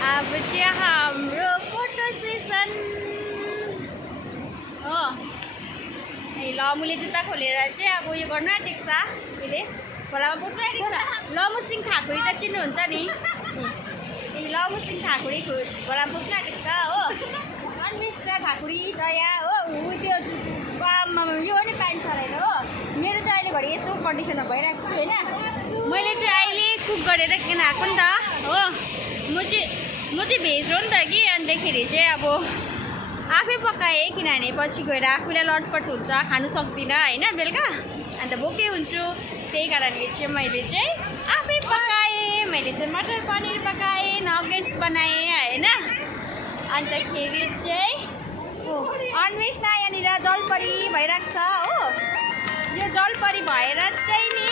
अब चाहिँ हाम्रो फोटो सेसन हो। ए लमुले जुत्ता खोलेर चाहिँ अब उयो गर्न आँटेको छ। उसले खोलामा पुग्नु आँटेको छ। लमुसिङ ठाकुरी त चिन्नुहुन्छ नि? ए लमुसिङ ठाकुरी खोलामा पुग्नु आँटेको छ हो। अन्वेष्टा ठाकुरी जया हो। ऊ त्यो बाममा यो पनि प्यान्ट चलाएर हो। मेरो चाहिँ अहिले घरि यस्तो कन्डिसनमा भइरहेको छु होइन। मैले चाहिँ अहिले कुक गरेर किन आएको नि त हो। म चाहिँ भेज हो नि त कि, अन्तखेरि चाहिँ अब आफै पकाएँ किनभने पछि गएर आफूलाई लटपट हुन्छ, खानु सक्दिनँ होइन बेलुका, अन्त भोकै हुन्छु। त्यही कारणले चाहिँ मैले चाहिँ आफै पकाएँ। मैले चाहिँ मटर पनिर पकाएँ, नगेट्स बनाएँ होइन। अन्तखेरि चाहिँ अन्वेषणा यहाँनिर जलपरी भइरहेको छ हो। यो जलपरी भएर चाहिँ नि